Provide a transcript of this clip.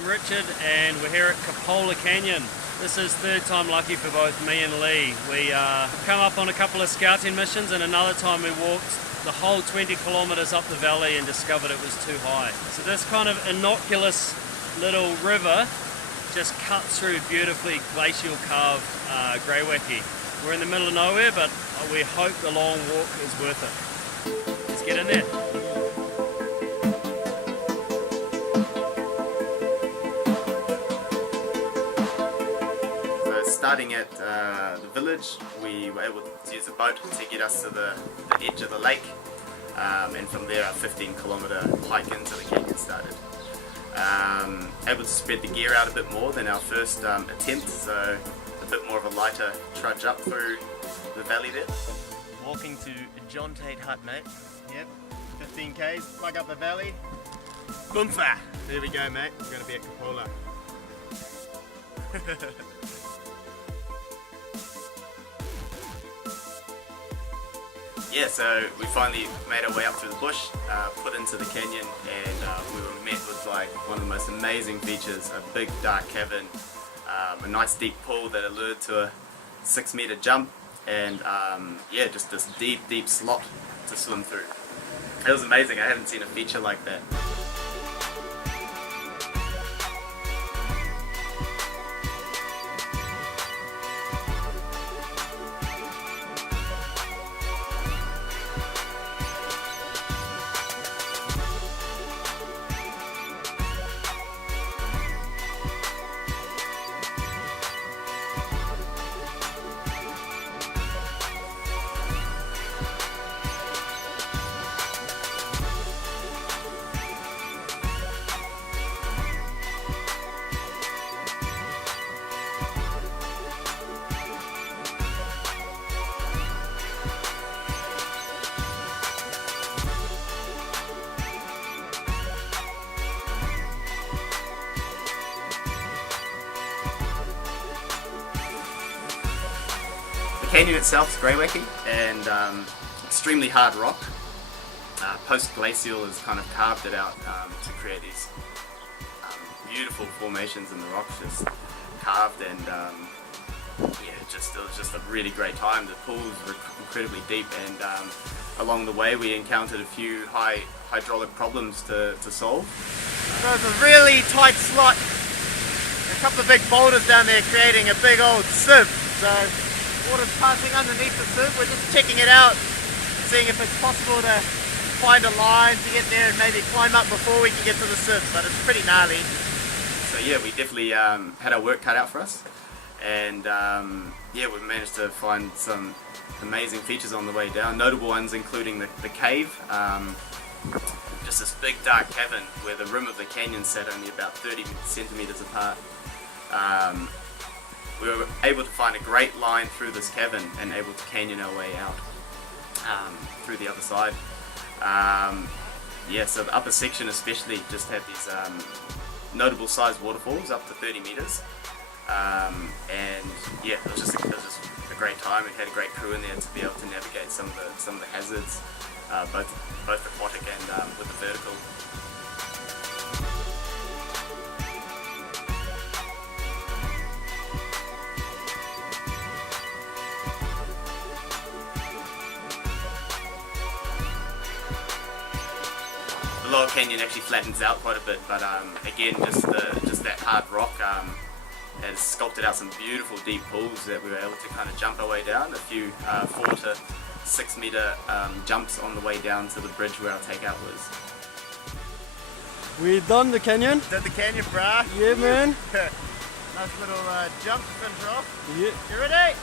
I'm Richard and we're here at Cupola Canyon. This is third time lucky for both me and Lee. We come up on a couple of scouting missions, and another time we walked the whole 20 kilometres up the valley and discovered it was too high. So this kind of innocuous little river just cuts through beautifully glacial carved greywacke. We're in the middle of nowhere, but we hope the long walk is worth it. Let's get in there. Starting at the village, we were able to use a boat to get us to the edge of the lake, and from there a 15-kilometre hike into the canyon started. Able to spread the gear out a bit more than our first attempt, so a bit more of a lighter trudge up through the valley there. Walking to John Tate Hut, mate. Yep, 15 k's, plug up the valley. Boomfa! There we go, mate. We're going to be at Cupola. Yeah, so we finally made our way up through the bush, put into the canyon, and we were met with like one of the most amazing features, a big dark cavern, a nice deep pool that allured to a 6-metre jump, and yeah, just this deep slot to swim through. It was amazing. I haven't seen a feature like that. The canyon itself is greywacke and extremely hard rock. Post-glacial has kind of carved it out to create these beautiful formations in the rocks, just carved, and yeah, it was just a really great time. The pools were incredibly deep, and along the way we encountered a few hydraulic problems to solve. So it's a really tight slot. A couple of big boulders down there creating a big old sieve. So water's passing underneath the sieve. We're just checking it out, seeing if it's possible to find a line to get there and maybe climb up before we can get to the sieve, but it's pretty gnarly. So yeah, we definitely had our work cut out for us, and yeah, we managed to find some amazing features on the way down, notable ones including the cave. Just this big dark cavern where the rim of the canyon sat only about 30 centimetres apart. We were able to find a great line through this cavern and able to canyon our way out through the other side. Yeah, so the upper section especially just had these notable sized waterfalls up to 30 metres. And yeah, it was just a great time. We had a great crew in there to be able to navigate some of the hazards, both aquatic and with the vertical. The lower canyon actually flattens out quite a bit, but again, just that hard rock has sculpted out some beautiful deep pools that we were able to kind of jump our way down. A few 4 to 6 metre jumps on the way down to the bridge where our takeout was. We done the canyon? Did the canyon, brah? Yeah, man. Nice little jump to finish off. Yeah. You ready?